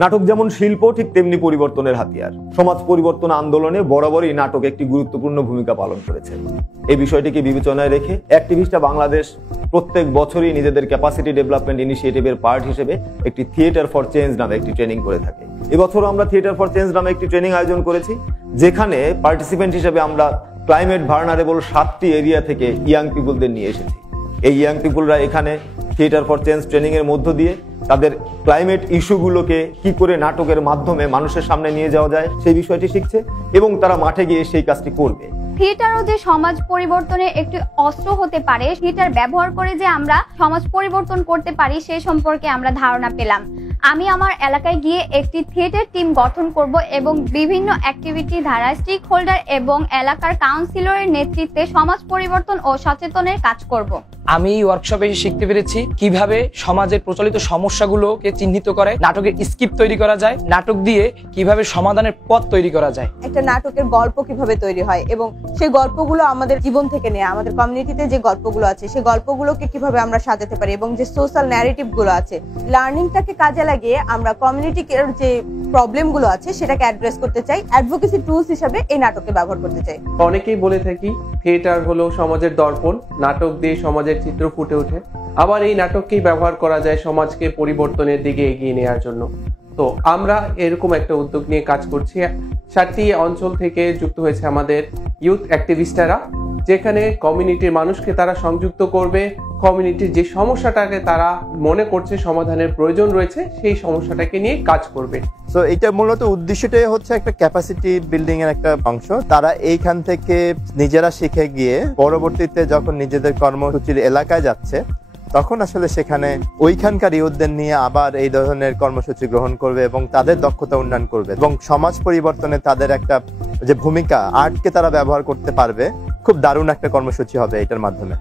নাটক যেমন শিল্প, ঠিক তেমনি পরিবর্তনের হাতিয়ার। সমাজ পরিবর্তন আন্দোলনে বরাবরই নাটক একটি গুরুত্বপূর্ণ ভূমিকা পালন করেছে। এই বিষয়টিকে বিবেচনায় রেখে অ্যাক্টিভিস্টরা বাংলাদেশ প্রত্যেক বছরই নিজেদের ক্যাপাসিটি ডেভেলপমেন্ট ইনিশিয়েটিভের পার্ট হিসেবে একটি থিয়েটার ফর চেঞ্জ নামে একটি ট্রেনিং করে থাকে। এবছরও আমরা থিয়েটার ফর চেঞ্জ নামে একটি ট্রেনিং আয়োজন করেছি, যেখানে পার্টিসিপেন্ট হিসেবে আমরা ক্লাইমেট ভার্নারেবল 7টি এরিয়া থেকে ইয়াং পিপুলদের নিয়ে এসেছি। এই ইয়াং পিপুলরা এখানে থিয়েটার ফর চেঞ্জ ট্রেনিং এর মধ্য দিয়ে তাদের ক্লাইমেট ইস্যুগুলোকে কি করে নাটকের মাধ্যমে মানুষের সামনে নিয়ে যাওয়া যায় সেই বিষয়টি শিখছে এবং তারা মাঠে গিয়ে সেই কাজটি করবে। থিয়েটারও যে সমাজ পরিবর্তনের একটি অস্ত্র হতে পারে, থিয়েটার ব্যবহার করে যে আমরা সমাজ পরিবর্তন করতে পারি সেই সম্পর্কে আমরা ধারণা পেলাম। আমি আমার এলাকায় গিয়ে একটি থিয়েটার টিম গঠন করব এবং বিভিন্ন অ্যাক্টিভিটি ধারা স্টেক হোল্ডার এবং এলাকার কাউন্সিলরের নেতৃত্বে সমাজ পরিবর্তন ও সচেতনের কাজ করব। আমি ওয়ার্কশপে শিখতে পেরেছি কিভাবে সমাজের প্রচলিত সমস্যাগুলোকে চিহ্নিত করে নাটকের স্ক্রিপ্ট তৈরি করা যায়, নাটক দিয়ে কিভাবে সমাধানের পথ তৈরি করা যায়, একটা নাটকের গল্প কিভাবে তৈরি হয় এবং সেই গল্পগুলো আমাদের জীবন থেকে নেওয়া, আমাদের কমিউনিটিতে যে গল্পগুলো আছে সেই গল্পগুলোকে কিভাবে আমরা সাজাতে পারি এবং যে সোশ্যাল ন্যারেটিভ গুলো আছে, লার্নিংটাকে কাজে লাগিয়ে আমরা কমিউনিটির যে প্রবলেমগুলো আছে সেটাকে অ্যাড্রেস করতে চাই। অ্যাডভোকেসি টুলস হিসেবে এই নাটককে ব্যবহার করতে চাই। অনেকেই বলে থাকি থিয়েটার হলো সমাজের দর্পণ, নাটক দিয়ে সমাজের চিত্র ফুটে ওঠে। আবার এই নাটককেই ব্যবহার করা যায় সমাজকে পরিবর্তনের দিকে এগিয়ে নেওয়ার জন্য। তো আমরা এরকম একটা উদ্যোগ নিয়ে কাজ করছি। 7টি অঞ্চল থেকে যুক্ত হয়েছে আমাদের ইউথ অ্যাক্টিভিস্টরা, যেখানে কমিউনিটির মানুষকে তারা সংযুক্ত করবে, কমিউনিটির যে সমস্যাটাকে তারা মনে করছে সমাধানের প্রয়োজন রয়েছে সেই সমস্যাটাকে নিয়ে কাজ করবে। সো এটা মূলত উদ্দেশ্যটাই হচ্ছে একটা ক্যাপাসিটি বিল্ডিং এর একটা অংশ। তারা এইখান থেকে নিজেরা শিখে গিয়ে পরবর্তীতে যখন নিজেদের কর্মসূচির এলাকায় যাচ্ছে তখন আসলে সেখানে ওইখানকার ইউথদের নিয়ে আবার এই ধরনের কর্মসূচি গ্রহণ করবে এবং তাদের দক্ষতা উন্নয়ন করবে এবং সমাজ পরিবর্তনে তাদের একটা যে ভূমিকা, আর্টকে তারা ব্যবহার করতে পারবে। খুব দারুণ একটা কর্মসূচি হবে এটার মাধ্যমে।